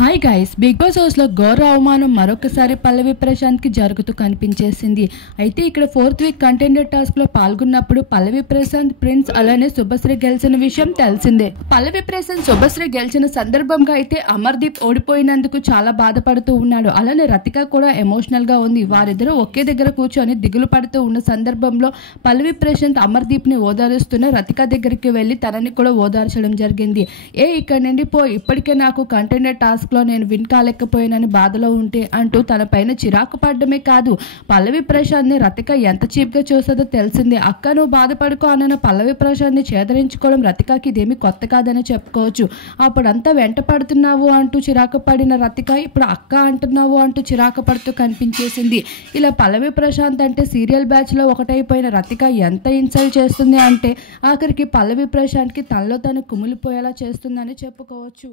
Hi guys, big boss హౌస్లో ఘోర అవమానం మరొకసారి పల్లవి ప్రశాంత్కి జరుగుతూ కనిపించేసింది. అయితే ఇక్కడ 4th వీక్ కంటెండర్ టాస్క్లో పాల్గొన్నప్పుడు పల్లవి ప్రశాంత్, ప్రిన్స్ అలానే శుభశ్రీ గెలిచిన విషయం తెలిసిందే. పల్లవి ప్రశాంత్, శుభశ్రీ గెలిచిన సందర్భంగా అయితే అమర్దీప్ ఓడిపోయినందుకు చాలా బాధపడుతూ ఉన్నాడు. అలానే రతిక కూడా ఎమోషనల్గా ఉంది. వారిద్దరూ ఒకే దగ్గర కూర్చొని దిగులు పడుతూ ఉన్న సందర్భంలో పల్లవి ప్రశాంత్ అమర్దీప్ని ఓదారుస్తున్న రతిక దగ్గరికి వెళ్ళి తనని కూడా ఓదార్చడం జరిగింది. ఇక్కడ నుండి ఇప్పటికే నాకు కంటెండర్ టాస్క్లో నేను విన్ కాలేకపోయానని బాధలో ఉంటే అంటూ తన పైన చిరాకు పడ్డమే కాదు, పల్లవి ప్రశాంత్ని రతిక ఎంత చీప్గా చూస్తుందో తెలిసిందే. అక్క నువ్వు బాధపడుకో అన్న పల్లవి ప్రశాంత్ని చేదరించుకోవడం రతికకి ఇదేమి కొత్త కాదని చెప్పుకోవచ్చు. అప్పుడంతా వెంట పడుతున్నావు అంటూ చిరాకు పడిన రతిక ఇప్పుడు అక్క అంటున్నావు అంటూ చిరాకు పడుతూ కనిపించేసింది. ఇలా పల్లవి ప్రశాంత్ అంటే సీరియల్ బ్యాచ్లో ఒకటైపోయిన రతిక ఎంత ఇన్సల్ట్ చేస్తుంది అంటే ఆఖరికి పల్లవి ప్రశాంత్కి తనలో తను కుమిలిపోయేలా చేస్తుందని చెప్పుకోవచ్చు.